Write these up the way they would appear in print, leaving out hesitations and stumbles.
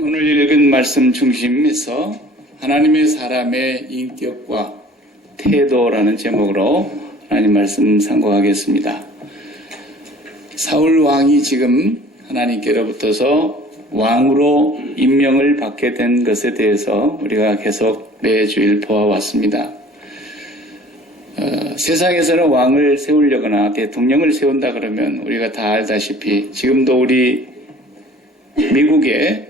오늘 읽은 말씀 중심에서 하나님의 사람의 인격과 태도라는 제목으로 하나님 말씀 상고하겠습니다. 사울 왕이 지금 하나님께로부터서 왕으로 임명을 받게 된 것에 대해서 우리가 계속 매주일 보아왔습니다. 세상에서는 왕을 세우려거나 대통령을 세운다 그러면 우리가 다 알다시피 지금도 우리 미국의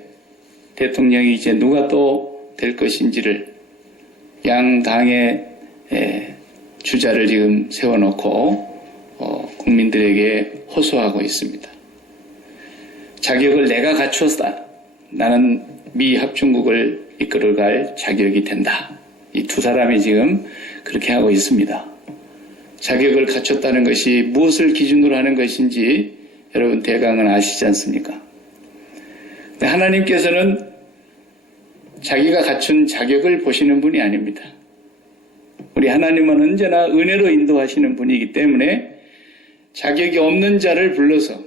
대통령이 이제 누가 또 될 것인지를 양 당의 주자를 지금 세워놓고 국민들에게 호소하고 있습니다. 자격을 내가 갖추었다. 나는 미 합중국을 이끌어갈 자격이 된다. 이 두 사람이 지금 그렇게 하고 있습니다. 자격을 갖췄다는 것이 무엇을 기준으로 하는 것인지 여러분 대강은 아시지 않습니까? 근데 하나님께서는 자기가 갖춘 자격을 보시는 분이 아닙니다. 우리 하나님은 언제나 은혜로 인도하시는 분이기 때문에 자격이 없는 자를 불러서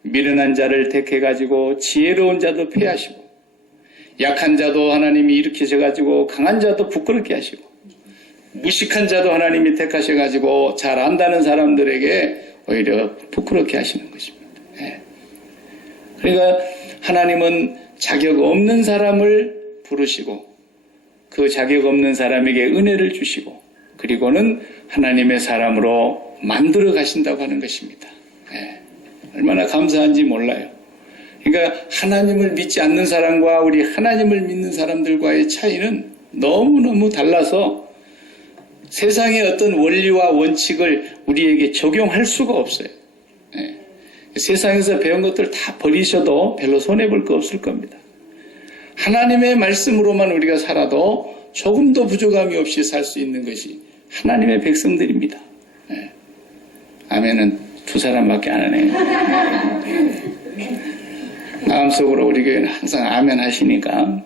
미련한 자를 택해가지고 지혜로운 자도 폐하시고 약한 자도 하나님이 일으키셔가지고 강한 자도 부끄럽게 하시고 무식한 자도 하나님이 택하셔가지고 잘 안다는 사람들에게 오히려 부끄럽게 하시는 것입니다. 그러니까 하나님은 자격 없는 사람을 부르시고 그 자격 없는 사람에게 은혜를 주시고 그리고는 하나님의 사람으로 만들어 가신다고 하는 것입니다. 얼마나 감사한지 몰라요. 그러니까 하나님을 믿지 않는 사람과 우리 하나님을 믿는 사람들과의 차이는 너무너무 달라서 세상의 어떤 원리와 원칙을 우리에게 적용할 수가 없어요. 세상에서 배운 것들 다 버리셔도 별로 손해볼 거 없을 겁니다. 하나님의 말씀으로만 우리가 살아도 조금도 부족함이 없이 살 수 있는 것이 하나님의 백성들입니다. 아멘은 두 사람밖에 안 하네요. 마음속으로 우리 교회는 항상 아멘 하시니까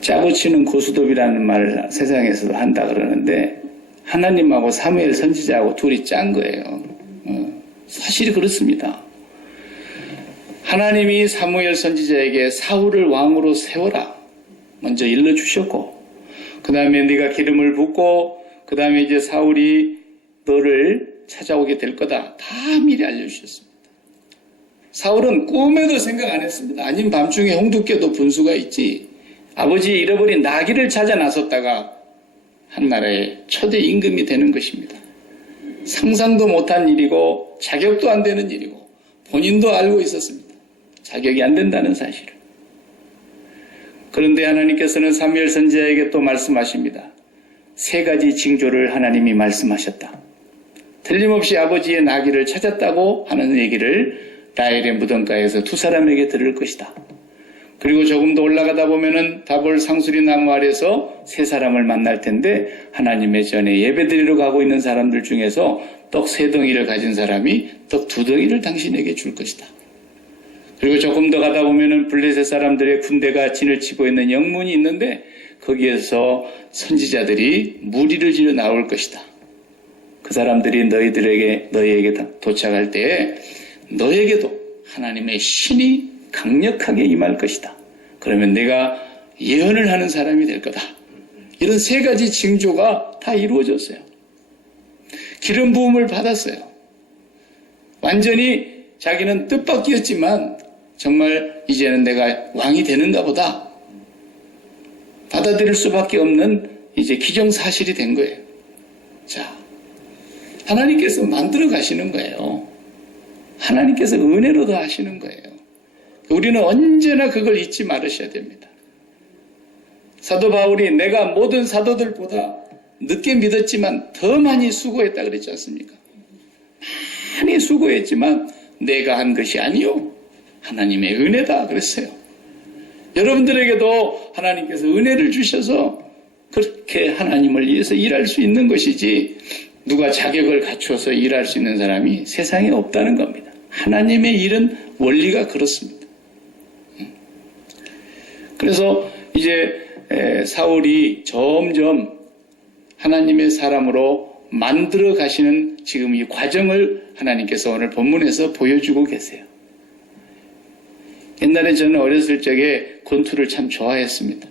짜고치는 고스톱이라는 말을 세상에서도 한다 그러는데 하나님하고 사무엘 선지자하고 둘이 짠 거예요. 사실이 그렇습니다. 하나님이 사무엘 선지자에게 사울을 왕으로 세워라 먼저 일러주셨고 그 다음에 네가 기름을 붓고 그 다음에 이제 사울이 너를 찾아오게 될 거다 다 미리 알려주셨습니다. 사울은 꿈에도 생각 안 했습니다. 아님 밤중에 홍두깨도 분수가 있지 아버지 잃어버린 나귀를 찾아 나섰다가 한 나라의 초대 임금이 되는 것입니다. 상상도 못한 일이고 자격도 안 되는 일이고 본인도 알고 있었습니다. 자격이 안 된다는 사실을. 그런데 하나님께서는 사무엘 선지자에게 또 말씀하십니다. 세 가지 징조를 하나님이 말씀하셨다. 틀림없이 아버지의 나귀를 찾았다고 하는 얘기를 라헬의 무덤가에서 두 사람에게 들을 것이다. 그리고 조금 더 올라가다 보면은 다볼 상수리 나무 아래서 세 사람을 만날 텐데 하나님의 전에 예배드리러 가고 있는 사람들 중에서 떡 세 덩이를 가진 사람이 떡 두 덩이를 당신에게 줄 것이다. 그리고 조금 더 가다 보면은 블레셋 사람들의 군대가 진을 치고 있는 영문이 있는데 거기에서 선지자들이 무리를 지어 나올 것이다. 그 사람들이 너희에게 도착할 때에 너에게도 하나님의 신이 강력하게 임할 것이다. 그러면 내가 예언을 하는 사람이 될 거다. 이런 세 가지 징조가 다 이루어졌어요. 기름 부음을 받았어요. 완전히 자기는 뜻밖이었지만 정말 이제는 내가 왕이 되는가 보다. 받아들일 수밖에 없는 이제 기정사실이 된 거예요. 자, 하나님께서 만들어 가시는 거예요. 하나님께서 은혜로 더 하시는 거예요. 우리는 언제나 그걸 잊지 말으셔야 됩니다. 사도 바울이 내가 모든 사도들보다 늦게 믿었지만 더 많이 수고했다 그랬지 않습니까? 많이 수고했지만 내가 한 것이 아니요 하나님의 은혜다 그랬어요. 여러분들에게도 하나님께서 은혜를 주셔서 그렇게 하나님을 위해서 일할 수 있는 것이지 누가 자격을 갖추어서 일할 수 있는 사람이 세상에 없다는 겁니다. 하나님의 일은 원리가 그렇습니다. 그래서 이제 사울이 점점 하나님의 사람으로 만들어 가시는 지금 이 과정을 하나님께서 오늘 본문에서 보여주고 계세요. 옛날에 저는 어렸을 적에 권투를 참 좋아했습니다.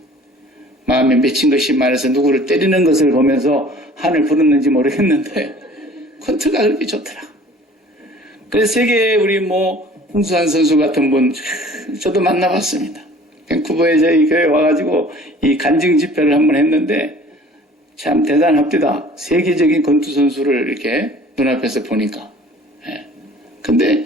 마음에 맺힌 것이 많아서 누구를 때리는 것을 보면서 한을 부르는지 모르겠는데 권투가 그렇게 좋더라. 그래서 세계에 우리 홍수환 선수 같은 분 저도 만나봤습니다. 밴쿠버에 저희 교회 와가지고 이 간증 집회를 한번 했는데 참 대단합니다. 세계적인 권투 선수를 이렇게 눈앞에서 보니까. 근데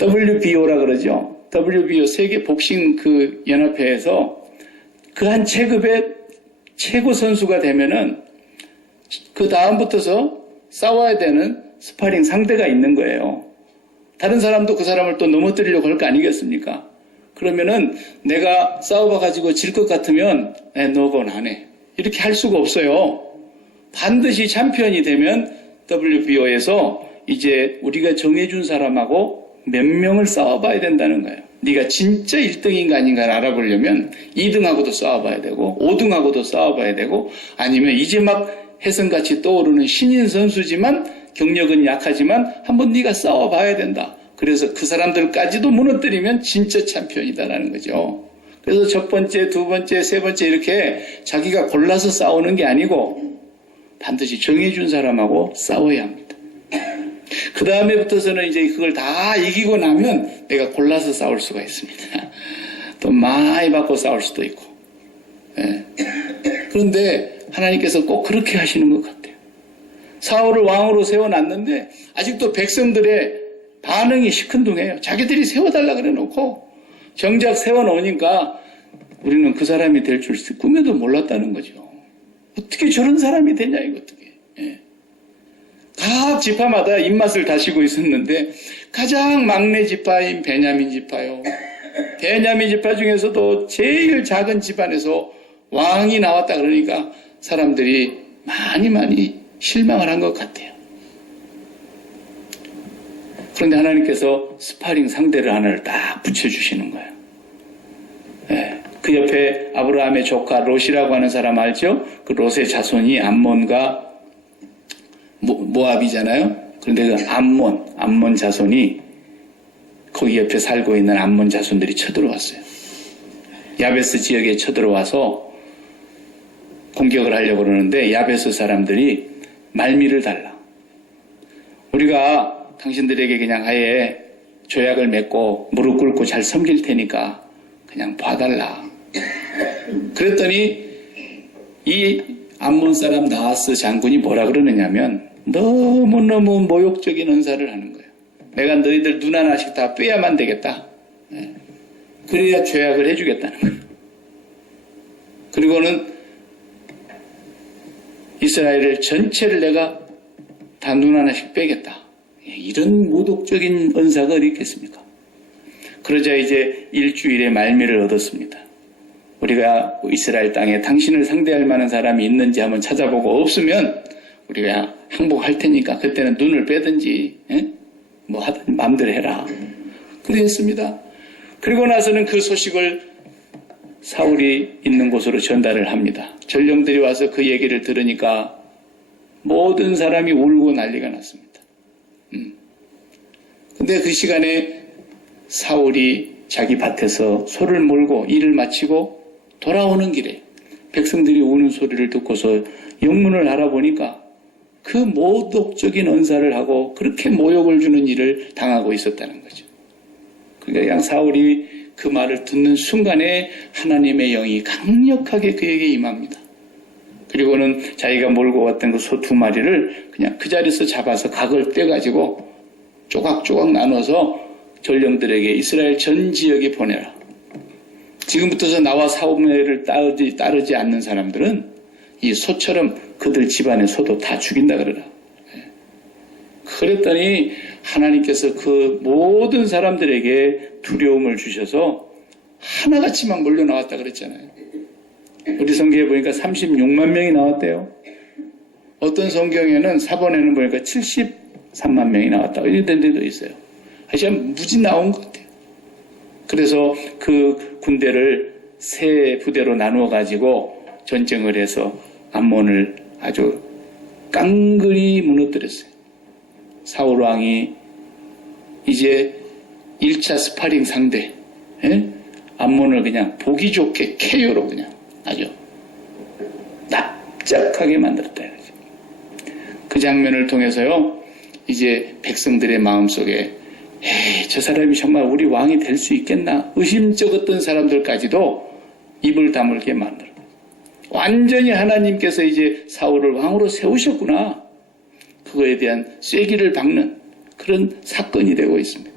WBO라 그러죠. WBO 세계 복싱 그 연합회에서 그 한 체급의 최고 선수가 되면은 그 다음부터서 싸워야 되는 스파링 상대가 있는 거예요. 다른 사람도 그 사람을 또 넘어뜨리려고 할 거 아니겠습니까? 그러면은 내가 싸워봐가지고 질 것 같으면 너 그건 안 해. 이렇게 할 수가 없어요. 반드시 챔피언이 되면 WBO에서 이제 우리가 정해준 사람하고 몇 명을 싸워봐야 된다는 거예요. 네가 진짜 1등인가 아닌가를 알아보려면 2등하고도 싸워봐야 되고 5등하고도 싸워봐야 되고 아니면 이제 막 혜성같이 떠오르는 신인 선수지만 경력은 약하지만 한번 네가 싸워봐야 된다. 그래서 그 사람들까지도 무너뜨리면 진짜 챔피언이다라는 거죠. 그래서 첫 번째, 두 번째, 세 번째 이렇게 자기가 골라서 싸우는 게 아니고 반드시 정해준 사람하고 싸워야 합니다. 그 다음에부터서는 이제 그걸 다 이기고 나면 내가 골라서 싸울 수가 있습니다. 또 많이 받고 싸울 수도 있고. 그런데 하나님께서 꼭 그렇게 하시는 것 같아요. 사울을 왕으로 세워놨는데 아직도 백성들의 반응이 시큰둥해요. 자기들이 세워달라 그래 놓고 정작 세워놓으니까 우리는 그 사람이 될 줄 꿈에도 몰랐다는 거죠. 어떻게 저런 사람이 되냐 이거 어떻게. 각 지파마다 입맛을 다시고 있었는데 가장 막내 지파인 베냐민 지파요. 베냐민 지파 중에서도 제일 작은 집안에서 왕이 나왔다 그러니까 사람들이 많이 실망을 한 것 같아요. 그런데 하나님께서 스파링 상대를 하나를 딱 붙여주시는 거예요. 그 옆에 아브라함의 조카 롯이라고 하는 사람 알죠? 그 롯의 자손이 암몬과 모압이잖아요. 그런데 그 암몬 자손이 거기 옆에 살고 있는 암몬 자손들이 쳐들어왔어요. 야베스 지역에 쳐들어와서 공격을 하려고 그러는데 야베스 사람들이 말미를 달라. 우리가 당신들에게 그냥 아예 조약을 맺고 무릎 꿇고 잘 섬길 테니까 그냥 봐달라. 그랬더니 이 암몬 사람 나하스 장군이 뭐라 그러느냐면 너무너무 모욕적인 언사를 하는 거예요. 내가 너희들 눈 하나씩 다 빼야만 되겠다. 그래야 죄악을 해주겠다는 거예요. 그리고는 이스라엘을 전체를 내가 다 눈 하나씩 빼겠다. 이런 모독적인 언사가 어디 있겠습니까? 그러자 이제 일주일의 말미를 얻었습니다. 우리가 이스라엘 땅에 당신을 상대할 만한 사람이 있는지 한번 찾아보고 없으면 우리가 항복할 테니까 그때는 눈을 빼든지 뭐 하든 마음대로 해라. 그랬습니다. 그리고 나서는 그 소식을 사울이 있는 곳으로 전달을 합니다. 전령들이 와서 그 얘기를 들으니까 모든 사람이 울고 난리가 났습니다. 근데 그 시간에 사울이 자기 밭에서 소를 몰고 일을 마치고 돌아오는 길에 백성들이 우는 소리를 듣고서 영문을 알아보니까 그 모독적인 언사를 하고 그렇게 모욕을 주는 일을 당하고 있었다는 거죠. 그러니까 그냥 사울이 그 말을 듣는 순간에 하나님의 영이 강력하게 그에게 임합니다. 그리고는 자기가 몰고 왔던 그 소 2마리를 그냥 그 자리에서 잡아서 각을 떼가지고 조각조각 나눠서 전령들에게 이스라엘 전 지역에 보내라. 지금부터서 나와 사울을 따르지 않는 사람들은 이 소처럼 그들 집안의 소도 다 죽인다 그러라. 그랬더니 하나님께서 그 모든 사람들에게 두려움을 주셔서 하나같이 막 몰려 나왔다 그랬잖아요. 우리 성경에 보니까 36만 명이 나왔대요. 어떤 성경에는 사본에는 보니까 73만 명이 나왔다. 이런 데도 있어요. 하여튼 무지 나온 것 같아요. 그래서 그 군대를 세 부대로 나누어 가지고 전쟁을 해서 암몬을 아주 깡그리 무너뜨렸어요. 사울 왕이 이제 1차 스파링 상대, 암몬을 그냥 보기 좋게 KO로 그냥 아주 납작하게 만들었다. 그 장면을 통해서요, 이제 백성들의 마음속에 저 사람이 정말 우리 왕이 될 수 있겠나 의심쩍었던 사람들까지도 입을 다물게 만들어. 완전히 하나님께서 이제 사울을 왕으로 세우셨구나. 그거에 대한 쐐기를 박는 그런 사건이 되고 있습니다.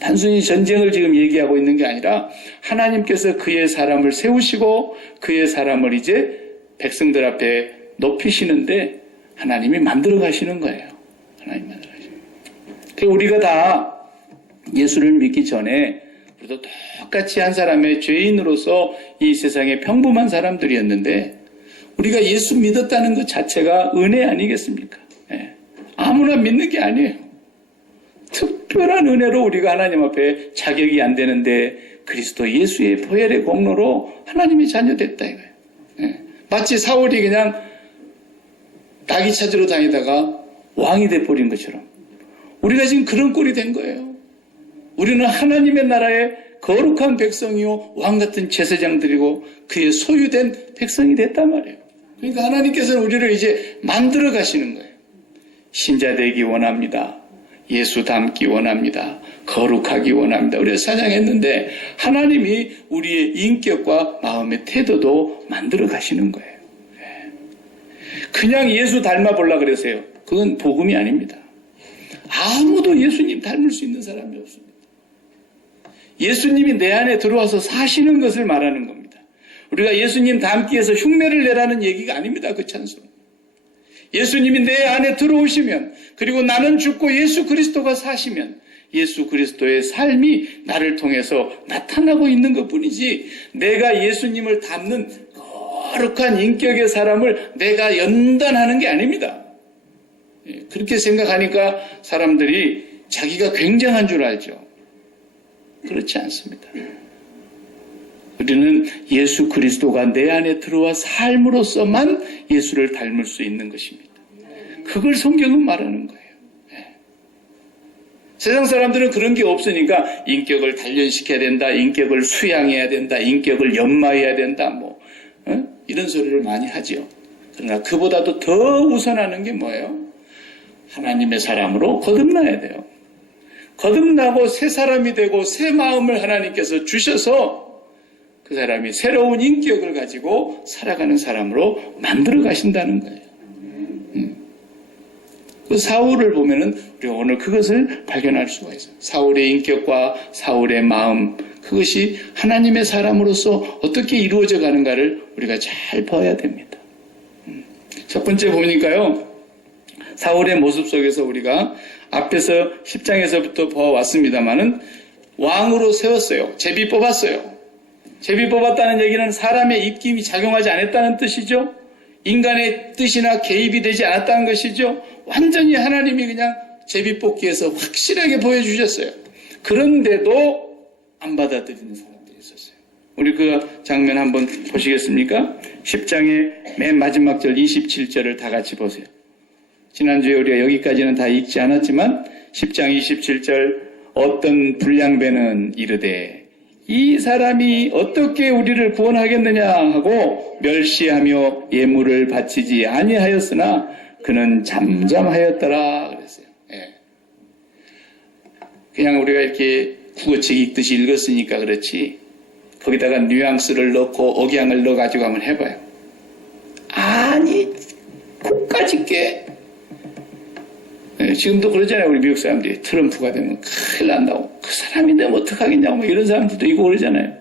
단순히 전쟁을 지금 얘기하고 있는 게 아니라 하나님께서 그의 사람을 세우시고 그의 사람을 이제 백성들 앞에 높이시는데 하나님이 만들어 가시는 거예요. 하나님 만들어 가시는 거예요. 우리가 다 예수를 믿기 전에 우리도 똑같이 한 사람의 죄인으로서 이 세상에 평범한 사람들이었는데 우리가 예수 믿었다는 것 자체가 은혜 아니겠습니까? 아무나 믿는 게 아니에요. 특별한 은혜로 우리가 하나님 앞에 자격이 안 되는데 그리스도 예수의 보혈의 공로로 하나님의 자녀 됐다 이거예요. 마치 사울이 그냥 나귀 찾으러 다니다가 왕이 돼버린 것처럼 우리가 지금 그런 꼴이 된 거예요. 우리는 하나님의 나라의 거룩한 백성이요 왕 같은 제사장들이고 그의 소유된 백성이 됐단 말이에요. 그러니까 하나님께서는 우리를 이제 만들어 가시는 거예요. 신자 되기 원합니다. 예수 닮기 원합니다. 거룩하기 원합니다. 우리가 사장했는데 하나님이 우리의 인격과 마음의 태도도 만들어 가시는 거예요. 그냥 예수 닮아보려고 그러세요. 그건 복음이 아닙니다. 아무도 예수님 닮을 수 있는 사람이 없습니다. 예수님이 내 안에 들어와서 사시는 것을 말하는 겁니다. 우리가 예수님 닮기 위해서 흉내를 내라는 얘기가 아닙니다. 그 찬송. 예수님이 내 안에 들어오시면 그리고 나는 죽고 예수 그리스도가 사시면 예수 그리스도의 삶이 나를 통해서 나타나고 있는 것뿐이지 내가 예수님을 닮는 거룩한 인격의 사람을 내가 연단하는 게 아닙니다. 그렇게 생각하니까 사람들이 자기가 굉장한 줄 알죠. 그렇지 않습니다. 우리는 예수 그리스도가 내 안에 들어와 삶으로서만 예수를 닮을 수 있는 것입니다. 그걸 성경은 말하는 거예요. 세상 사람들은 그런 게 없으니까 인격을 단련시켜야 된다, 인격을 수양해야 된다, 인격을 연마해야 된다, 이런 소리를 많이 하죠. 그러나 그보다도 더 우선하는 게 뭐예요? 하나님의 사람으로 거듭나야 돼요. 거듭나고 새 사람이 되고 새 마음을 하나님께서 주셔서 그 사람이 새로운 인격을 가지고 살아가는 사람으로 만들어 가신다는 거예요. 그 사울을 보면은 우리가 오늘 그것을 발견할 수가 있어요. 사울의 인격과 사울의 마음, 그것이 하나님의 사람으로서 어떻게 이루어져 가는가를 우리가 잘 봐야 됩니다. 첫 번째 보니까요, 사울의 모습 속에서 우리가 앞에서 10장에서부터 보아왔습니다마는 왕으로 세웠어요. 제비 뽑았어요. 제비 뽑았다는 얘기는 사람의 입김이 작용하지 않았다는 뜻이죠. 인간의 뜻이나 개입이 되지 않았다는 것이죠. 완전히 하나님이 그냥 제비 뽑기에서 확실하게 보여주셨어요. 그런데도 안 받아들이는 사람들이 있었어요. 우리 그 장면 한번 보시겠습니까? 10장의 맨 마지막 절 27절을 다 같이 보세요. 지난주에 우리가 여기까지는 다 읽지 않았지만 10장 27절 어떤 불량배는 이르되 이 사람이 어떻게 우리를 구원하겠느냐 하고 멸시하며 예물을 바치지 아니하였으나 그는 잠잠하였더라 그랬어요. 그냥 우리가 이렇게 국어책 읽듯이 읽었으니까 그렇지 거기다가 뉘앙스를 넣고 억양을 넣어가지고 한번 해봐요. 아니 국가직계 지금도 그러잖아요. 우리 미국 사람들이 트럼프가 되면 큰일 난다고. 그 사람이 되면 어떡하겠냐고 이런 사람들도 있고 그러잖아요.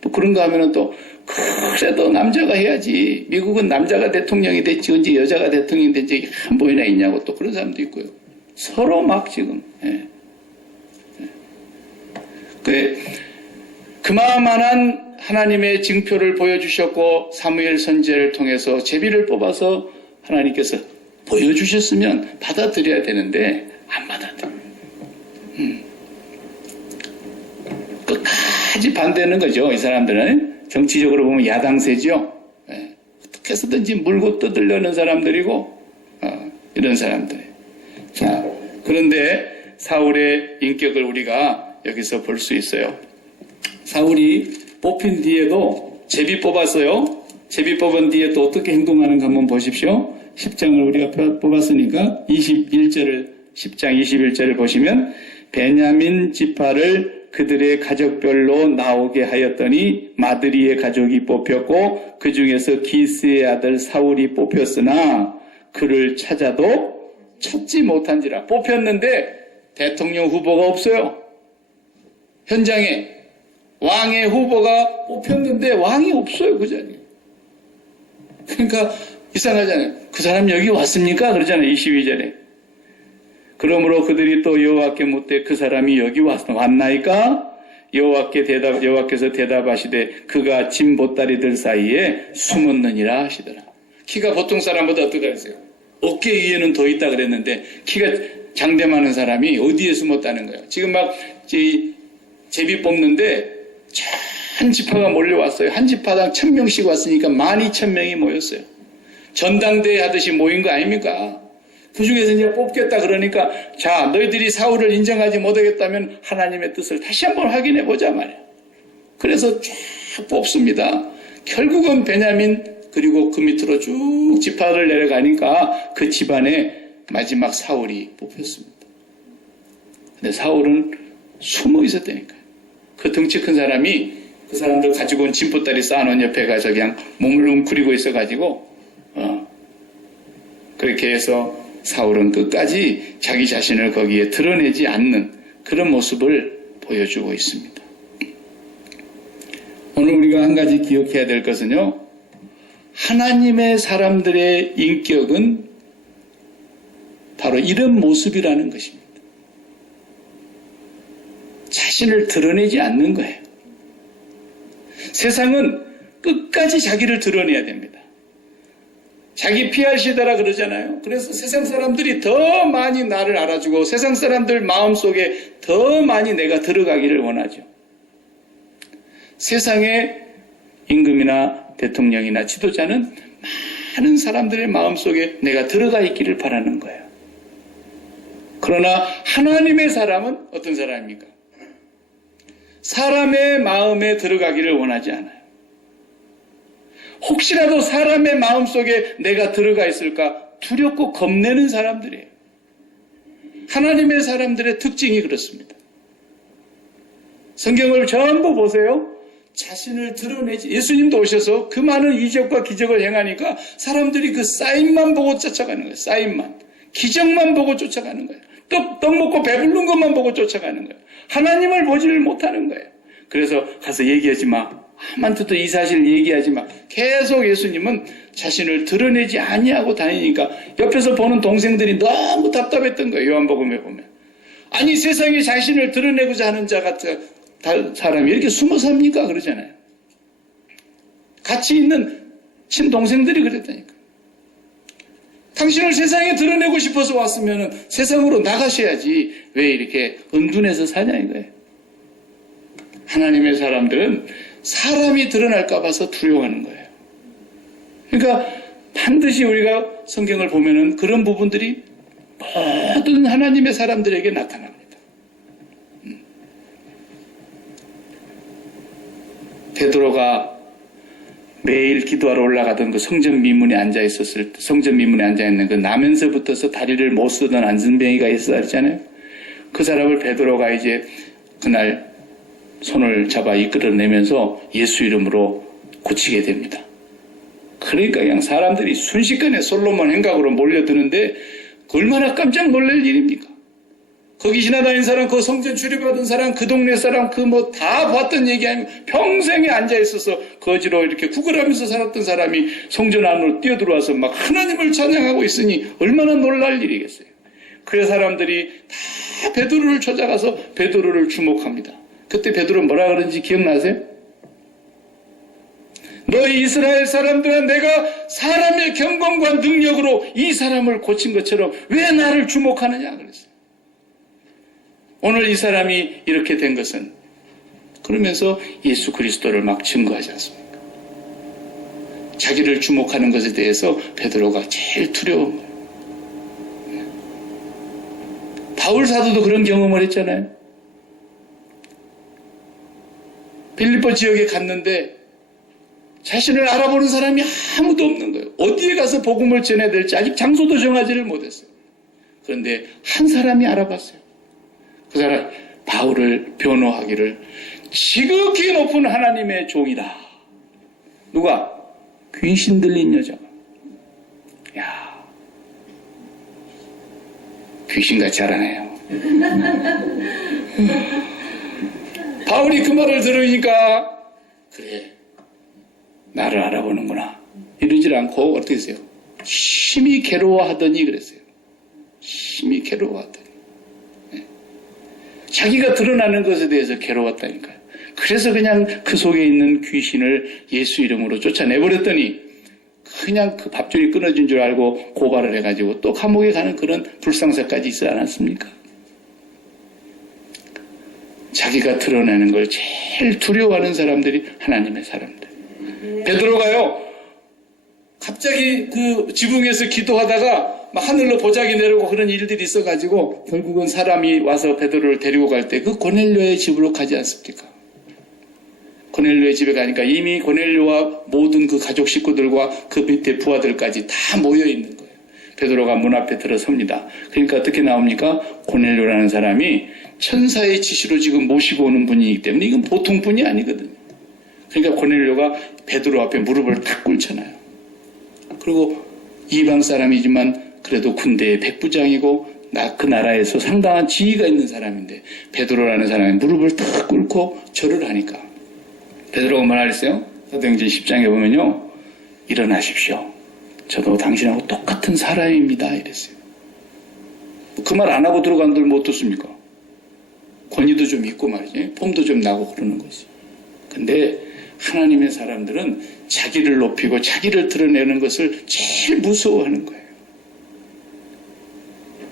또 그런 거 하면은 또 그래도 남자가 해야지. 미국은 남자가 대통령이 됐지 언제 여자가 대통령이 된 적이 한 번이나 있냐고 또 그런 사람도 있고요. 서로 막 지금 그만한 하나님의 징표를 보여주셨고 사무엘 선지자를 통해서 제비를 뽑아서 하나님께서 보여주셨으면 받아들여야 되는데 안 받아들여요. 끝까지 반대하는 거죠. 이 사람들은 정치적으로 보면 야당세죠. 어떻게 해서든지 물고 뜯으려는 사람들이고 이런 사람들. 자, 그런데 사울의 인격을 우리가 여기서 볼 수 있어요. 사울이 뽑힌 뒤에도 제비 뽑았어요. 제비 뽑은 뒤에 또 어떻게 행동하는가 한번 보십시오. 10장을 우리가 뽑았으니까 10장 21절을 보시면 베냐민 지파를 그들의 가족별로 나오게 하였더니 마드리의 가족이 뽑혔고 그 중에서 기스의 아들 사울이 뽑혔으나 그를 찾아도 찾지 못한지라. 뽑혔는데 대통령 후보가 없어요. 현장에 왕의 후보가 뽑혔는데 왕이 없어요. 그 자리에. 그러니까 이상하잖아요. 그 사람 여기 왔습니까? 그러잖아요. 22절에. 그러므로 그들이 또 여호와께 묻되 그 사람이 여기 왔나이까? 여호와께서 대답하시되 그가 짐 보따리들 사이에 숨었느니라 하시더라. 키가 보통 사람보다 어떻게 그랬어요? 어깨 위에는 더 있다 그랬는데 키가 장대 많은 사람이 어디에 숨었다는 거예요. 지금 막 제비 뽑는데 한 지파가 몰려왔어요. 한 지파당 1000명씩 왔으니까 12,000명이 모였어요. 전당대회 하듯이 모인 거 아닙니까? 그 중에서 이제 뽑겠다 그러니까 자, 너희들이 사울을 인정하지 못하겠다면 하나님의 뜻을 다시 한번 확인해 보자 말이에요. 그래서 쫙 뽑습니다. 결국은 베냐민 그리고 그 밑으로 쭉 지파를 내려가니까 그 집안에 마지막 사울이 뽑혔습니다. 근데 사울은 숨어 있었다니까요. 그 덩치 큰 사람이 그 사람들 가지고 온 짐보따리 쌓아놓은 옆에 가서 그냥 몸을 웅크리고 있어가지고 그렇게 해서 사울은 끝까지 자기 자신을 거기에 드러내지 않는 그런 모습을 보여주고 있습니다. 오늘 우리가 한 가지 기억해야 될 것은요. 하나님의 사람들의 인격은 바로 이런 모습이라는 것입니다. 자신을 드러내지 않는 거예요. 세상은 끝까지 자기를 드러내야 됩니다. 자기 PR시더라 그러잖아요. 그래서 세상 사람들이 더 많이 나를 알아주고 세상 사람들 마음속에 더 많이 내가 들어가기를 원하죠. 세상의 임금이나 대통령이나 지도자는 많은 사람들의 마음속에 내가 들어가 있기를 바라는 거예요. 그러나 하나님의 사람은 어떤 사람입니까? 사람의 마음에 들어가기를 원하지 않아요. 혹시라도 사람의 마음속에 내가 들어가 있을까 두렵고 겁내는 사람들이에요. 하나님의 사람들의 특징이 그렇습니다. 성경을 전부 보세요. 자신을 드러내지. 예수님도 오셔서 그 많은 이적과 기적을 행하니까 사람들이 그 사인만 보고 쫓아가는 거예요. 사인만. 기적만 보고 쫓아가는 거예요. 떡 먹고 배부른 것만 보고 쫓아가는 거예요. 하나님을 보지를 못하는 거예요. 그래서 가서 얘기하지 마. 한만두도 이 사실을 얘기하지 마. 계속 예수님은 자신을 드러내지 아니하고 다니니까 옆에서 보는 동생들이 너무 답답했던 거예요. 요한복음에 보면. 아니 세상에 자신을 드러내고자 하는 자 같은 사람이 이렇게 숨어 삽니까? 그러잖아요. 같이 있는 친동생들이 그랬다니까. 당신을 세상에 드러내고 싶어서 왔으면 세상으로 나가셔야지 왜 이렇게 은둔해서 사냐 이거예요. 하나님의 사람들은 사람이 드러날까 봐서 두려워하는 거예요. 그러니까 반드시 우리가 성경을 보면은 그런 부분들이 모든 하나님의 사람들에게 나타납니다. 베드로가 매일 기도하러 올라가던 그 성전 미문에 앉아 있는 그 나면서부터서 다리를 못 쓰던 안전뱅이가 있었잖아요. 그 사람을 베드로가 이제 그날 손을 잡아 이끌어내면서 예수 이름으로 고치게 됩니다. 그러니까 그냥 사람들이 순식간에 솔로몬 행각으로 몰려드는데 얼마나 깜짝 놀랄 일입니까? 거기 지나다니는 사람, 그 성전 출입하던 사람, 그 동네 사람, 그 뭐 다 봤던 얘기 아니고 평생에 앉아있어서 거지로 이렇게 구걸하면서 살았던 사람이 성전 안으로 뛰어들어와서 막 하나님을 찬양하고 있으니 얼마나 놀랄 일이겠어요. 그 사람들이 다 베드로를 찾아가서 베드로를 주목합니다. 그때 베드로 뭐라 그런지 기억나세요? 너희 이스라엘 사람들은 내가 사람의 경건과 능력으로 이 사람을 고친 것처럼 왜 나를 주목하느냐 그랬어요. 오늘 이 사람이 이렇게 된 것은 그러면서 예수 그리스도를 막 증거하지 않습니까? 자기를 주목하는 것에 대해서 베드로가 제일 두려운 거예요. 바울 사도도 그런 경험을 했잖아요. 빌립보 지역에 갔는데 자신을 알아보는 사람이 아무도 없는 거예요. 어디에 가서 복음을 전해야 될지 아직 장소도 정하지를 못했어요. 그런데 한 사람이 알아봤어요. 그 사람 바울을 변호하기를 지극히 높은 하나님의 종이다. 누가? 귀신 들린 여자가. 야, 귀신같이 알아내요. 바울이 그 말을 들으니까 그래, 나를 알아보는구나 이러질 않고 어떻게 했어요? 심히 괴로워하더니 그랬어요. 심히 괴로워하더니. 자기가 드러나는 것에 대해서 괴로웠다니까요. 그래서 그냥 그 속에 있는 귀신을 예수 이름으로 쫓아내버렸더니 그냥 그 밥줄이 끊어진 줄 알고 고발을 해가지고 또 감옥에 가는 그런 불상사까지 있지 않았습니까? 자기가 드러내는 걸 제일 두려워하는 사람들이 하나님의 사람들. 베드로가요, 갑자기 그 지붕에서 기도하다가 막 하늘로 보자기 내려오고 그런 일들이 있어가지고 결국은 사람이 와서 베드로를 데리고 갈 때 그 고넬료의 집으로 가지 않습니까? 고넬료의 집에 가니까 이미 고넬료와 모든 그 가족 식구들과 그 밑에 부하들까지 다 모여 있는 거예요. 베드로가 문 앞에 들어섭니다. 그러니까 어떻게 나옵니까? 고넬료라는 사람이 천사의 지시로 지금 모시고 오는 분이기 때문에 이건 보통 분이 아니거든요. 그러니까 고넬료가 베드로 앞에 무릎을 탁 꿇잖아요. 그리고 이방 사람이지만 그래도 군대의 백부장이고 그 나라에서 상당한 지위가 있는 사람인데 베드로라는 사람이 무릎을 탁 꿇고 절을 하니까 베드로가 뭐라 그랬어요? 사도행전 10장에 보면요, 일어나십시오. 저도 당신하고 똑같은 사람입니다 이랬어요. 그 말 안 하고 들어간들 못 듣습니까? 권위도 좀 있고 말이지, 폼도 좀 나고 그러는 거지. 근데 하나님의 사람들은 자기를 높이고 자기를 드러내는 것을 제일 무서워하는 거예요.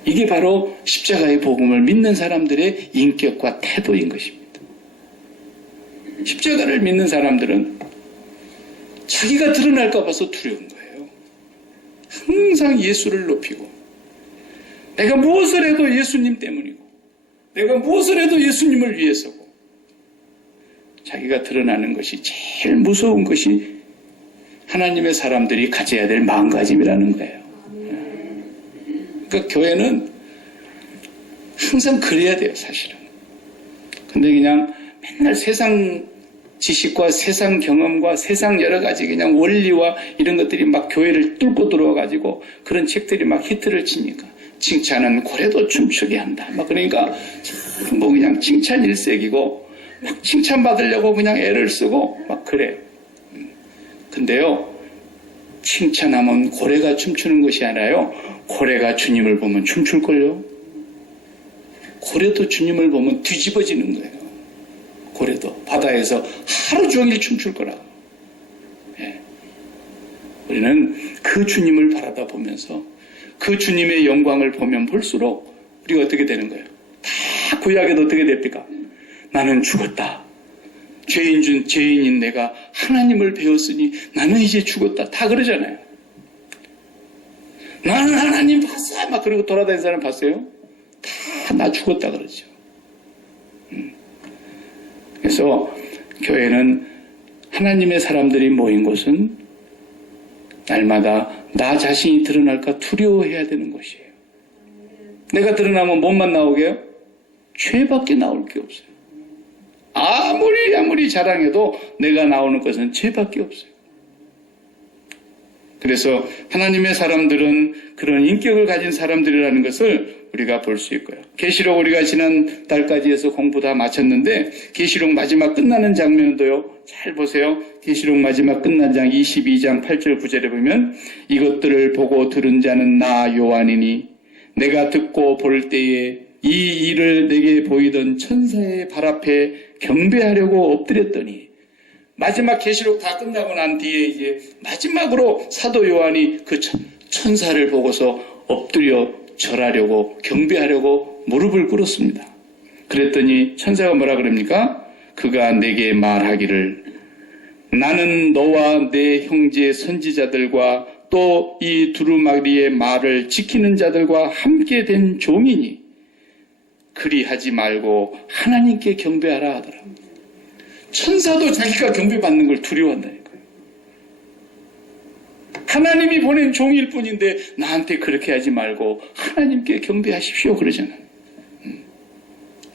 이게 바로 십자가의 복음을 믿는 사람들의 인격과 태도인 것입니다. 십자가를 믿는 사람들은 자기가 드러날까 봐서 두려운 거예요. 항상 예수를 높이고, 내가 무엇을 해도 예수님 때문이고, 내가 무엇을 해도 예수님을 위해서고, 자기가 드러나는 것이 제일 무서운 것이 하나님의 사람들이 가져야 될 마음가짐이라는 거예요. 그러니까 교회는 항상 그래야 돼요, 사실은. 근데 그냥 맨날 세상 지식과 세상 경험과 세상 여러 가지 그냥 원리와 이런 것들이 막 교회를 뚫고 들어와가지고 그런 책들이 막 히트를 치니까 칭찬은 고래도 춤추게 한다. 막 그러니까 뭐 그냥 칭찬 일색이고 막 칭찬받으려고 그냥 애를 쓰고 막 그래. 근데요, 칭찬하면 고래가 춤추는 것이 아니라요, 고래가 주님을 보면 춤출걸요. 고래도 주님을 보면 뒤집어지는 거예요. 고래도 바다에서 하루 종일 춤출 거라고. 예. 우리는 그 주님을 바라다 보면서 그 주님의 영광을 보면 볼수록 우리가 어떻게 되는 거예요? 다 구약에도 어떻게 됩니까? 나는 죽었다. 죄인인 내가 하나님을 배웠으니 나는 이제 죽었다. 다 그러잖아요. 나는 하나님 봤어. 막 그러고 돌아다니는 사람 봤어요? 다 나 죽었다 그러죠. 그래서 교회는 하나님의 사람들이 모인 곳은 날마다 나 자신이 드러날까 두려워해야 되는 곳이에요. 내가 드러나면 뭐만 나오게요? 죄밖에 나올 게 없어요. 아무리 자랑해도 내가 나오는 것은 죄밖에 없어요. 그래서 하나님의 사람들은 그런 인격을 가진 사람들이라는 것을 우리가 볼 수 있고요. 계시록 우리가 지난 달까지 해서 공부 다 마쳤는데 계시록 마지막 끝나는 장면도요, 잘 보세요. 계시록 마지막 끝난 장 22장 8절 9절에 보면 이것들을 보고 들은 자는 나 요한이니 내가 듣고 볼 때에 이 일을 내게 보이던 천사의 발 앞에 경배하려고 엎드렸더니, 마지막 계시록 다 끝나고 난 뒤에 이제 마지막으로 사도 요한이 그 천사를 보고서 엎드려 절하려고 경배하려고 무릎을 꿇었습니다. 그랬더니 천사가 뭐라 그럽니까? 그가 내게 말하기를 나는 너와 내 형제 선지자들과 또 이 두루마리의 말을 지키는 자들과 함께 된 종이니 그리하지 말고 하나님께 경배하라 하더라. 천사도 자기가 경배받는 걸 두려워한다니까요. 하나님이 보낸 종일 뿐인데 나한테 그렇게 하지 말고 하나님께 경배하십시오 그러잖아요.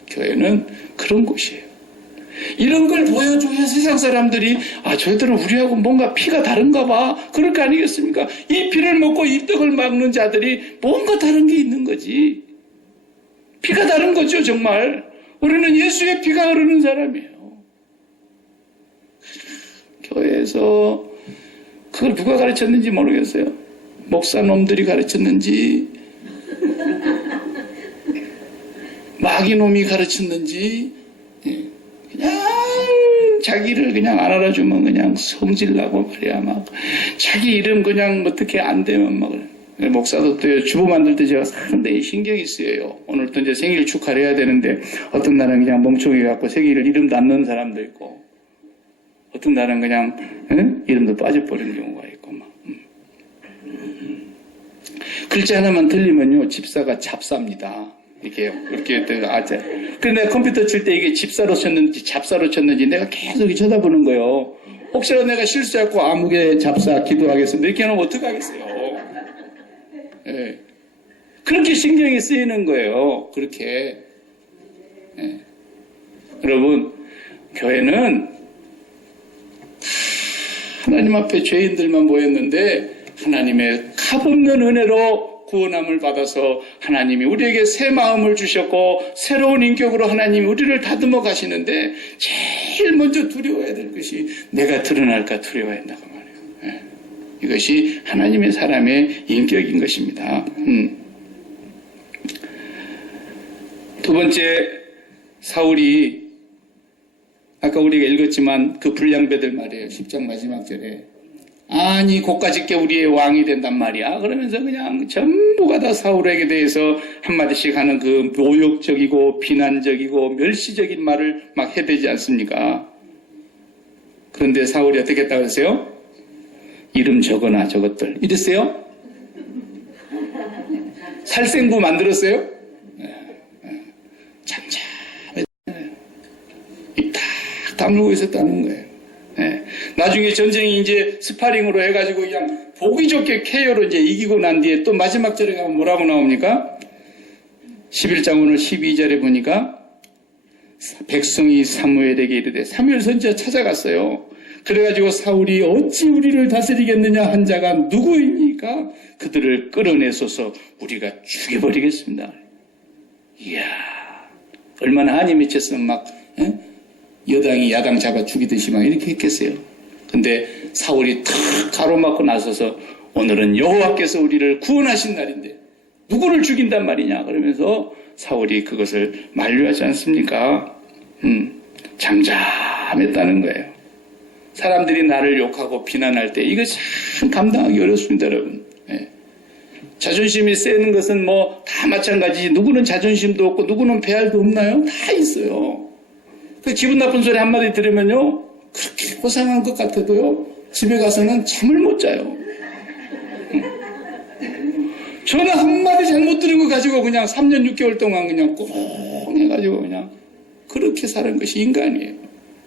교회는 그런 곳이에요. 이런 걸 보여줘야 세상 사람들이 저희들은 우리하고 뭔가 피가 다른가 봐. 그럴 거 아니겠습니까? 이 피를 먹고 이 떡을 막는 자들이 뭔가 다른 게 있는 거지. 피가 다른 거죠 정말. 우리는 예수의 피가 흐르는 사람이에요. 교회에서 그걸 누가 가르쳤는지 모르겠어요. 목사놈들이 가르쳤는지 마귀놈이 가르쳤는지 그냥 자기를 그냥 안 알아주면 그냥 성질나고 말이야. 막 자기 이름 그냥 어떻게 안 되면 막 목사도 또 주보 만들 때 제가 상당히 신경이 쓰여요. 오늘 또 이제 생일 축하를 해야 되는데 어떤 날은 그냥 멍청이 갖고 생일을 이름도 안 넣는 사람도 있고 어떤 날은 그냥 이름도 빠져버리는 경우가 있고 막. 글자 하나만 틀리면요 집사가 잡사입니다. 이렇게 근데 컴퓨터 칠 때 이게 집사로 쳤는지 잡사로 쳤는지 내가 계속 쳐다보는 거예요. 혹시라도 내가 실수했고 아무개 잡사 기도하겠습니다 이렇게 하면 어떡하겠어요. 예. 그렇게 신경이 쓰이는 거예요. 그렇게. 예. 여러분 교회는 하나님 앞에 죄인들만 모였는데 하나님의 값없는 은혜로 구원함을 받아서 하나님이 우리에게 새 마음을 주셨고 새로운 인격으로 하나님이 우리를 다듬어 가시는데 제일 먼저 두려워해야 될 것이 내가 드러날까 두려워해야 한다고 말해요. 예. 이것이 하나님의 사람의 인격인 것입니다. 두 번째 사울이 아까 우리가 읽었지만 그 불량배들 말이에요. 10장 마지막 절에 아니 고까짓게 우리의 왕이 된단 말이야. 그러면서 그냥 전부가 다 사울에게 대해서 한마디씩 하는 그 모욕적이고 비난적이고 멸시적인 말을 막 해대지 않습니까? 그런데 사울이 어떻게 했다고 했어요? 이름 적어놔 저것들 이랬어요? 살생부 만들었어요? 잠잠해 입 딱 다물고 있었다는 거예요. 네. 나중에 전쟁이 이제 스파링으로 해가지고 그냥 보기 좋게 KO로 이제 이기고 난 뒤에 또 마지막 절에 가면 뭐라고 나옵니까? 11장 오늘 12절에 보니까 백성이 사무엘에게 이르되 사무엘 선지자 찾아갔어요. 그래가지고 사울이 어찌 우리를 다스리겠느냐 한 자가 누구입니까? 그들을 끌어내소서 우리가 죽여버리겠습니다. 이야 얼마나 한이 맺혔으면 막 여당이 야당 잡아 죽이듯이 막 이렇게 했겠어요. 근데 사울이 탁 가로막고 나서서 오늘은 여호와께서 우리를 구원하신 날인데 누구를 죽인단 말이냐 그러면서 사울이 그것을 만류하지 않습니까? 잠잠했다는 거예요. 사람들이 나를 욕하고 비난할 때 이거 참 감당하기 어렵습니다 여러분. 예. 자존심이 세는 것은 뭐 다 마찬가지지. 누구는 자존심도 없고 누구는 배알도 없나요? 다 있어요. 기분 나쁜 소리 한마디 들으면요 그렇게 고상한 것 같아도요 집에 가서는 잠을 못 자요. 저는 한마디 잘못 들은 거 가지고 그냥 3년 6개월 동안 그냥 꽁 해가지고 그냥 그렇게 사는 것이 인간이에요.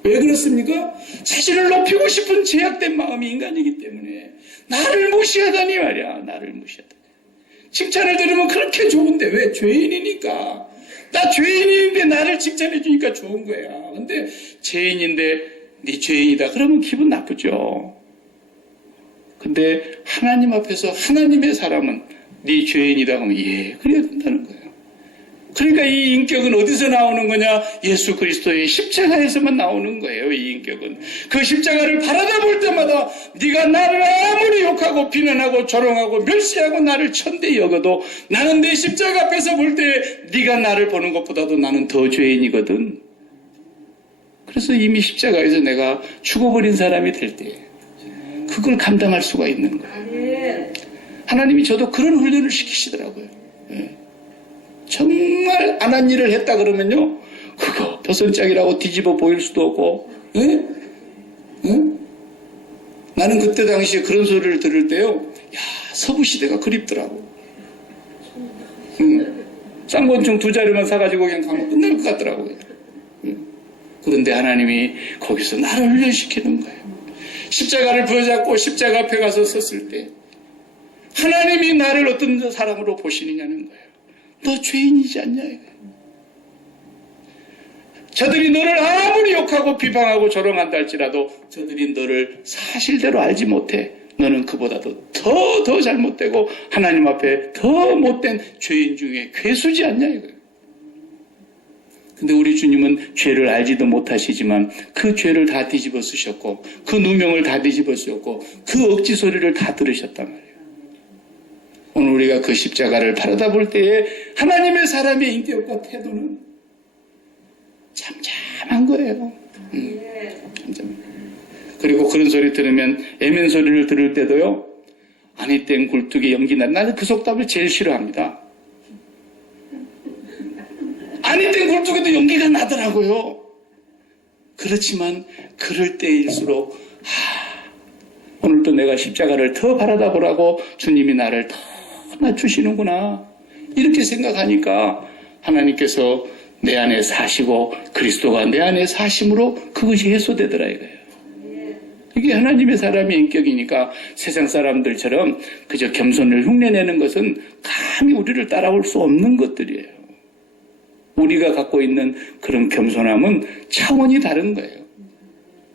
왜 그렇습니까? 자신을 높이고 싶은 제약된 마음이 인간이기 때문에 나를 무시하다니 말이야. 나를 무시하다니. 칭찬을 들으면 그렇게 좋은데 왜? 죄인이니까. 나 죄인인데 나를 칭찬해 주니까 좋은 거야. 근데 죄인인데 네 죄인이다 그러면 기분 나쁘죠. 근데 하나님 앞에서 하나님의 사람은 네 죄인이다 그러면 예 그래야 된다는 거예요. 그러니까 이 인격은 어디서 나오는 거냐? 예수 그리스도의 십자가에서만 나오는 거예요. 이 인격은. 그 십자가를 바라다 볼 때마다 네가 나를 아무리 욕하고 비난하고 조롱하고 멸시하고 나를 천대 여겨도 나는 내 십자가 앞에서 볼 때 네가 나를 보는 것보다도 나는 더 죄인이거든. 그래서 이미 십자가에서 내가 죽어버린 사람이 될 때 그걸 감당할 수가 있는 거예요. 하나님이 저도 그런 훈련을 시키시더라고요. 정말 안 한 일을 했다 그러면요 그거 벼슬짝이라고 뒤집어 보일 수도 없고 나는 그때 당시에 그런 소리를 들을 때요, 야, 서부시대가 그립더라고. 쌍권총 2자리만 사가지고 그냥 가면 끝날 것 같더라고요. 그런데 하나님이 거기서 나를 훈련시키는 거예요. 십자가를 부여잡고 십자가 앞에 가서 섰을 때 하나님이 나를 어떤 사람으로 보시느냐는 거예요. 너 죄인이지 않냐 이거예요. 저들이 너를 아무리 욕하고 비방하고 조롱한다 할지라도 저들이 너를 사실대로 알지 못해. 너는 그보다도 더 잘못되고 하나님 앞에 더 못된 죄인 중에 괴수지 않냐 이거예요. 근데 우리 주님은 죄를 알지도 못하시지만 그 죄를 다 뒤집어 쓰셨고 그 누명을 다 뒤집어 쓰셨고 그 억지 소리를 다 들으셨단 말이에요. 오늘 우리가 그 십자가를 바라다 볼 때에 하나님의 사람의 인격과 태도는 잠잠한 거예요. 그리고 그런 소리 들으면 애면 소리를 들을 때도요. 아니 땐 굴뚝에 연기 나. 나는 그 속담을 제일 싫어합니다. 아니 땐 굴뚝에도 연기가 나더라고요. 그렇지만 그럴 때일수록 오늘도 내가 십자가를 더 바라다 보라고 주님이 나를 더 낮추시는구나. 이렇게 생각하니까 하나님께서 내 안에 사시고 그리스도가 내 안에 사심으로 그것이 해소되더라 이거예요. 이게 하나님의 사람의 인격이니까 세상 사람들처럼 그저 겸손을 흉내내는 것은 감히 우리를 따라올 수 없는 것들이에요. 우리가 갖고 있는 그런 겸손함은 차원이 다른 거예요.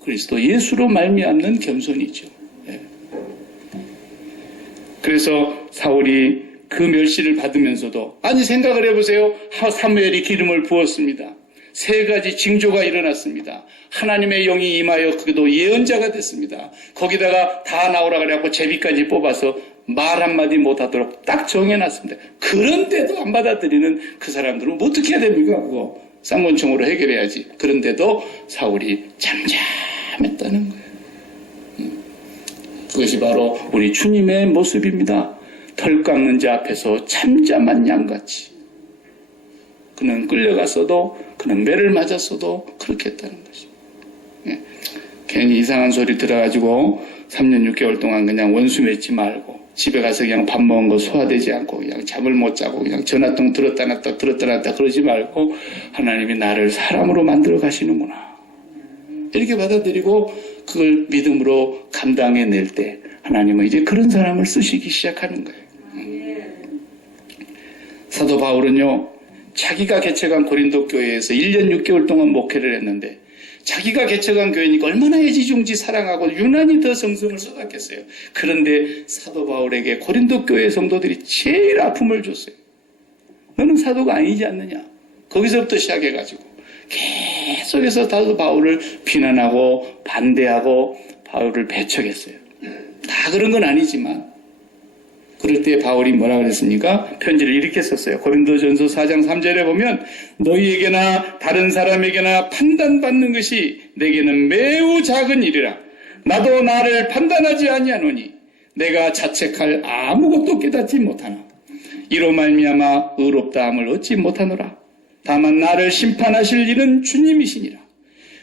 그리스도 예수로 말미암는 겸손이죠. 그래서 사울이 그 멸시를 받으면서도 아니 생각을 해보세요. 사무엘이 기름을 부었습니다. 3가지 징조가 일어났습니다. 하나님의 영이 임하여 그도 예언자가 됐습니다. 거기다가 다 나오라 그래갖고 제비까지 뽑아서 말 한마디 못하도록 딱 정해놨습니다. 그런데도 안 받아들이는 그 사람들은 뭐 어떻게 해야 됩니까? 그거 쌍권총으로 해결해야지. 그런데도 사울이 잠잠했다는 거예요. 그것이 바로 우리 주님의 모습입니다. 털 깎는 자 앞에서 잠잠한 양같이. 그는 끌려갔어도 그는 매를 맞았어도 그렇게 했다는 것이죠. 예. 괜히 이상한 소리 들어가지고 3년 6개월 동안 그냥 원수 맺지 말고 집에 가서 그냥 밥 먹은 거 소화되지 않고 그냥 잠을 못 자고 그냥 전화통 들었다 놨다 그러지 말고 하나님이 나를 사람으로 만들어 가시는구나. 이렇게 받아들이고 그걸 믿음으로 감당해낼 때 하나님은 이제 그런 사람을 쓰시기 시작하는 거예요. 사도 바울은요. 자기가 개척한 고린도 교회에서 1년 6개월 동안 목회를 했는데 자기가 개척한 교회니까 얼마나 애지중지 사랑하고 유난히 더 정성을 쏟았겠어요. 그런데 사도 바울에게 고린도 교회 성도들이 제일 아픔을 줬어요. 너는 사도가 아니지 않느냐. 거기서부터 시작해가지고 계속해서 사도 바울을 비난하고 반대하고 바울을 배척했어요. 다 그런 건 아니지만 그럴 때 바울이 뭐라 그랬습니까? 편지를 이렇게 썼어요. 고린도전서 4장 3절에 보면 너희에게나 다른 사람에게나 판단받는 것이 내게는 매우 작은 일이라. 나도 나를 판단하지 아니하노니 내가 자책할 아무것도 깨닫지 못하나. 이로 말미암아 의롭다함을 얻지 못하노라. 다만 나를 심판하실 일은 주님이시니라.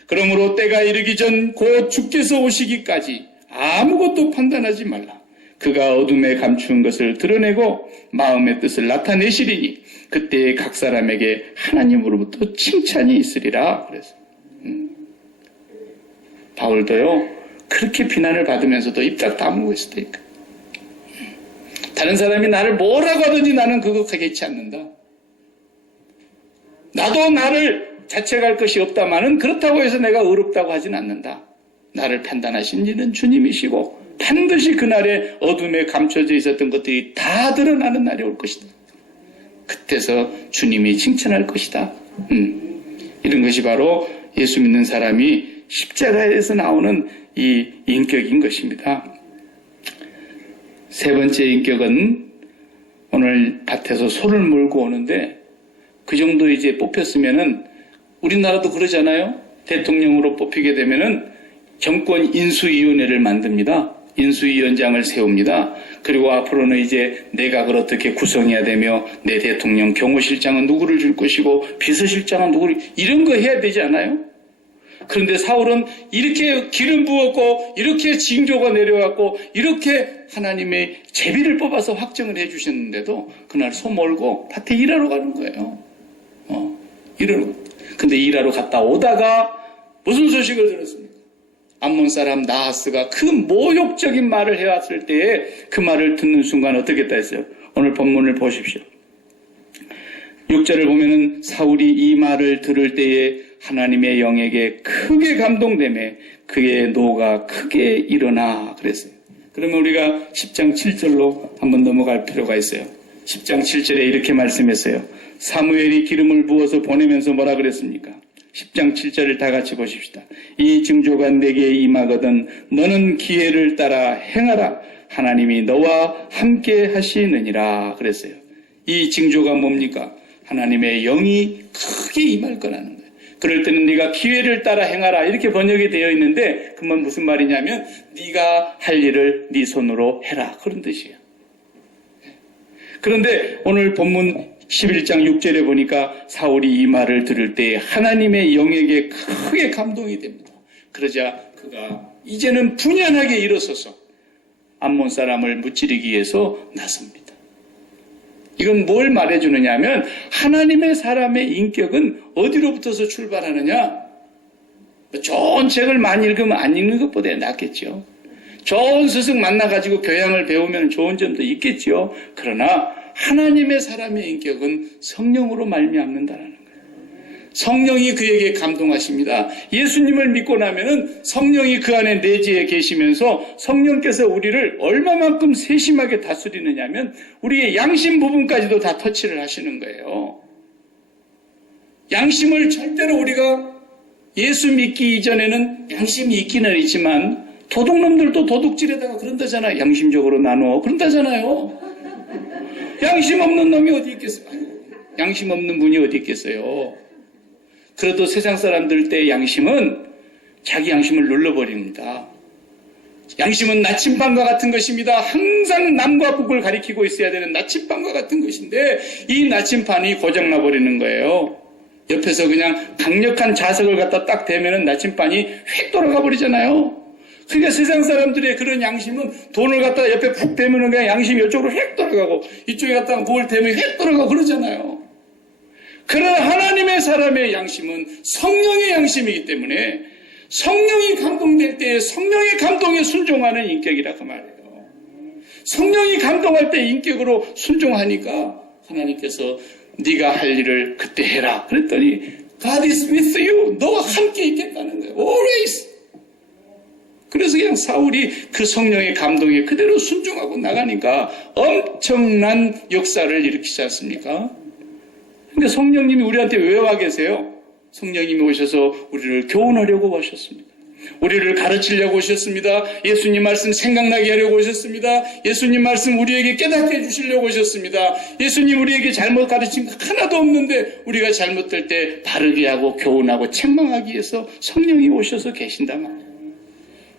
그러므로 때가 이르기 전 곧 주께서 오시기까지 아무것도 판단하지 말라. 그가 어둠에 감추은 것을 드러내고 마음의 뜻을 나타내시리니 그때 각 사람에게 하나님으로부터 칭찬이 있으리라. 그래서 바울도요 그렇게 비난을 받으면서도 입 딱 다물고 있을 테니까 다른 사람이 나를 뭐라고 하든지 나는 그거 개의치 않는다. 나도 나를 자책할 것이 없다마는 그렇다고 해서 내가 의롭다고 하진 않는다. 나를 판단하신 이는 주님이시고 반드시 그날에 어둠에 감춰져 있었던 것들이 다 드러나는 날이 올 것이다. 그때서 주님이 칭찬할 것이다. 이런 것이 바로 예수 믿는 사람이 십자가에서 나오는 이 인격인 것입니다. 3번째 인격은 오늘 밭에서 소를 몰고 오는데 그 정도 이제 뽑혔으면은 우리나라도 그러잖아요. 대통령으로 뽑히게 되면은 정권 인수위원회를 만듭니다. 인수위원장을 세웁니다. 그리고 앞으로는 이제 내각을 어떻게 구성해야 되며 내 대통령 경호실장은 누구를 줄 것이고 비서실장은 누구를 이런 거 해야 되지 않아요? 그런데 사울은 이렇게 기름 부었고 이렇게 징조가 내려왔고 이렇게 하나님의 제비를 뽑아서 확정을 해주셨는데도 그날 소 몰고 밭에 일하러 가는 거예요. 일하러. 근데 일하러 갔다 오다가 무슨 소식을 들었습니까? 암몬 사람 나하스가 그 모욕적인 말을 해왔을 때에 그 말을 듣는 순간 어떻게 했다 했어요? 오늘 본문을 보십시오. 6절을 보면은 사울이 이 말을 들을 때에 하나님의 영에게 크게 감동되매 그의 노가 크게 일어나 그랬어요. 그러면 우리가 10장 7절로 한번 넘어갈 필요가 있어요. 10장 7절에 이렇게 말씀했어요. 사무엘이 기름을 부어서 보내면서 뭐라 그랬습니까? 10장 7절을 다 같이 보십시다. 이 징조가 내게 임하거든 너는 기회를 따라 행하라. 하나님이 너와 함께 하시느니라 그랬어요. 이 징조가 뭡니까? 하나님의 영이 크게 임할 거라는 거예요. 그럴 때는 네가 기회를 따라 행하라 이렇게 번역이 되어 있는데 그건 무슨 말이냐면 네가 할 일을 네 손으로 해라 그런 뜻이에요. 그런데 오늘 본문 11장 6절에 보니까 사울이 이 말을 들을 때 하나님의 영에게 크게 감동이 됩니다. 그러자 그가 이제는 분연하게 일어서서 암몬 사람을 무찌르기 위해서 나섭니다. 이건 뭘 말해주느냐 하면 하나님의 사람의 인격은 어디로부터서 출발하느냐? 좋은 책을 많이 읽으면 안 읽는 것보다 낫겠죠. 좋은 스승 만나가지고 교양을 배우면 좋은 점도 있겠죠. 그러나 하나님의 사람의 인격은 성령으로 말미암는다라는 거예요. 성령이 그에게 감동하십니다. 예수님을 믿고 나면은 성령이 그 안에 내재해 계시면서 성령께서 우리를 얼마만큼 세심하게 다스리느냐면 우리의 양심 부분까지도 다 터치를 하시는 거예요. 양심을 절대로 우리가 예수 믿기 이전에는 양심이 있기는 있지만 도둑놈들도 도둑질에다가 그런다잖아요. 양심적으로 나눠 그런다잖아요. 양심 없는 놈이 어디 있겠어요? 양심 없는 분이 어디 있겠어요? 그래도 세상 사람들 때 양심은 자기 양심을 눌러버립니다. 양심은 나침반과 같은 것입니다. 항상 남과 북을 가리키고 있어야 되는 나침반과 같은 것인데 이 나침반이 고장나 버리는 거예요. 옆에서 그냥 강력한 자석을 갖다 딱 대면은 나침반이 휙 돌아가 버리잖아요. 그러니까 세상 사람들의 그런 양심은 돈을 갖다가 옆에 푹 대면은 그냥 양심이 이쪽으로 휙 돌아가고 이쪽에 갖다가 뭘 대면 휙 돌아가고 그러잖아요. 그러나 하나님의 사람의 양심은 성령의 양심이기 때문에 성령이 감동될 때 성령의 감동에 순종하는 인격이라 그 말이에요. 성령이 감동할 때 인격으로 순종하니까 하나님께서 네가 할 일을 그때 해라 그랬더니 God is with you. 너와 함께 있겠다는 거예요. Always. 그래서 그냥 사울이 그 성령의 감동에 그대로 순종하고 나가니까 엄청난 역사를 일으키지 않습니까? 근데 성령님이 우리한테 왜 와 계세요? 성령님이 오셔서 우리를 교훈하려고 오셨습니다. 우리를 가르치려고 오셨습니다. 예수님 말씀 생각나게 하려고 오셨습니다. 예수님 말씀 우리에게 깨닫게 해주시려고 오셨습니다. 예수님 우리에게 잘못 가르친 거 하나도 없는데 우리가 잘못될 때 바르게 하고 교훈하고 책망하기 위해서 성령이 오셔서 계신단 말이에요.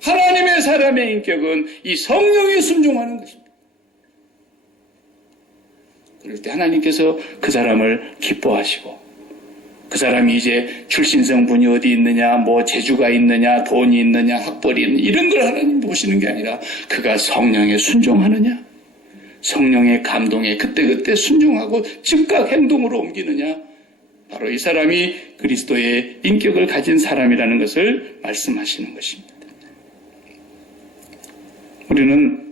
하나님의 사람의 인격은 이 성령에 순종하는 것입니다. 그럴 때 하나님께서 그 사람을 기뻐하시고 그 사람이 이제 출신성분이 어디 있느냐, 뭐 재주가 있느냐, 돈이 있느냐, 학벌이 있느냐 이런 걸 하나님 보시는 게 아니라 그가 성령에 순종하느냐, 성령의 감동에 그때그때 순종하고 즉각 행동으로 옮기느냐, 바로 이 사람이 그리스도의 인격을 가진 사람이라는 것을 말씀하시는 것입니다. 우리는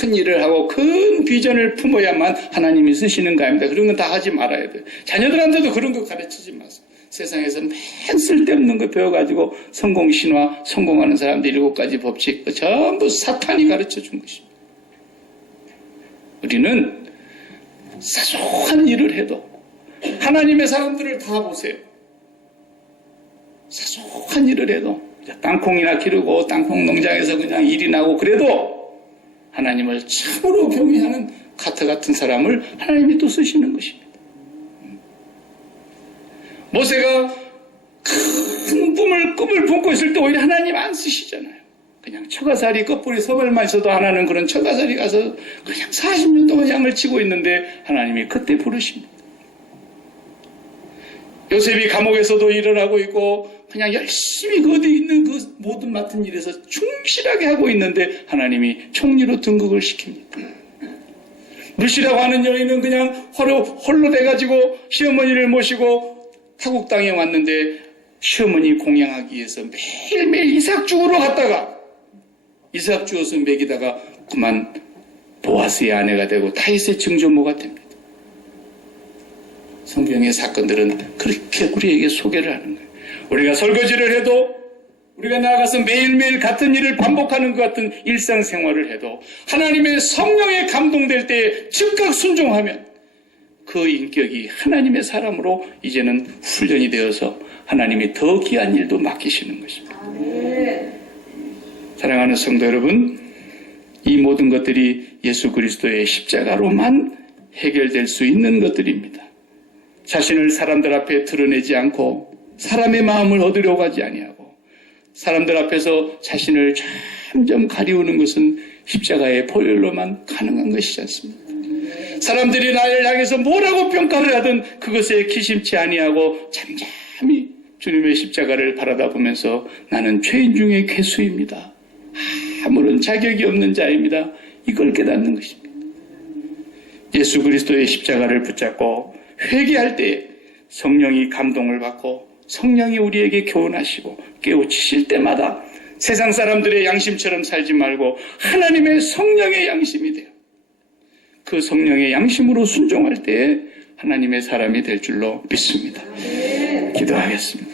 큰 일을 하고 큰 비전을 품어야만 하나님이 쓰시는 거 아닙니다. 그런 건 다 하지 말아야 돼요. 자녀들한테도 그런 거 가르치지 마세요. 세상에서 맨 쓸데없는 거 배워가지고 성공신화, 성공하는 사람들 7가지 법칙 전부 사탄이 가르쳐 준 것입니다. 우리는 사소한 일을 해도 하나님의 사람들을 다 보세요. 사소한 일을 해도 땅콩이나 기르고 땅콩 농장에서 그냥 일이 나고 그래도 하나님을 참으로 경외하는 카터 같은 사람을 하나님이 또 쓰시는 것입니다. 모세가 큰 꿈을 품고 있을 때 오히려 하나님 안 쓰시잖아요. 그냥 처가살이 끝부리 서발만 있어도 하나는 그런 처가살이 가서 그냥 40년 동안 양을 치고 있는데 하나님이 그때 부르십니다. 요셉이 감옥에서도 일을 하고 있고 그냥 열심히 그 어디 있는 그 모든 맡은 일에서 충실하게 하고 있는데 하나님이 총리로 등극을 시킵니다. 루시라고 하는 여인은 그냥 홀로 돼가지고 시어머니를 모시고 타국 땅에 왔는데 시어머니 공양하기 위해서 매일매일 이삭 죽으러 갔다가 이삭 주워서 먹이다가 그만 보아스의 아내가 되고 타이스의 증조모가 됩니다. 성경의 사건들은 그렇게 우리에게 소개를 하는 거예요. 우리가 설거지를 해도 우리가 나아가서 매일매일 같은 일을 반복하는 것 같은 일상생활을 해도 하나님의 성령에 감동될 때 즉각 순종하면 그 인격이 하나님의 사람으로 이제는 훈련이 되어서 하나님이 더 귀한 일도 맡기시는 것입니다. 사랑하는 성도 여러분, 이 모든 것들이 예수 그리스도의 십자가로만 해결될 수 있는 것들입니다. 자신을 사람들 앞에 드러내지 않고 사람의 마음을 얻으려고 하지 아니하고 사람들 앞에서 자신을 점점 가리우는 것은 십자가의 보혈로만 가능한 것이지 않습니까? 사람들이 나를 향해서 뭐라고 평가를 하든 그것에 기심치 아니하고 잠잠히 주님의 십자가를 바라다 보면서 나는 죄인 중에 괴수입니다. 아무런 자격이 없는 자입니다. 이걸 깨닫는 것입니다. 예수 그리스도의 십자가를 붙잡고 회개할 때 성령이 감동을 받고 성령이 우리에게 교훈하시고 깨우치실 때마다 세상 사람들의 양심처럼 살지 말고 하나님의 성령의 양심이 돼요. 그 성령의 양심으로 순종할 때에 하나님의 사람이 될 줄로 믿습니다. 기도하겠습니다.